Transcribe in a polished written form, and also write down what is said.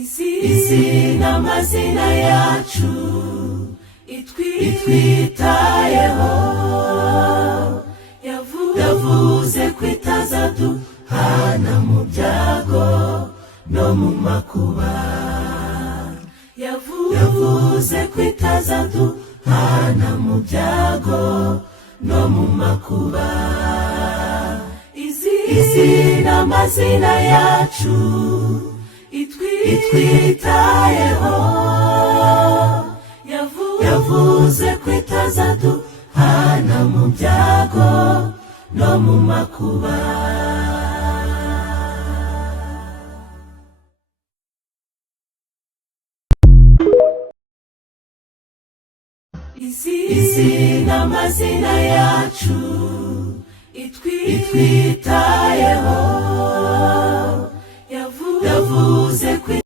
Izi n'amazina yacu itwitayeho, yavuze ko itazaduhana mu byago no mu makuba, yavuze ko itazaduhana mu byago no mu makuba. Izi n'amazina yacu itwitayeho, yavuze ko itazaduhana mu byago no mu makuba. Izi n'amazina yacu itwitayeho, yavuze ko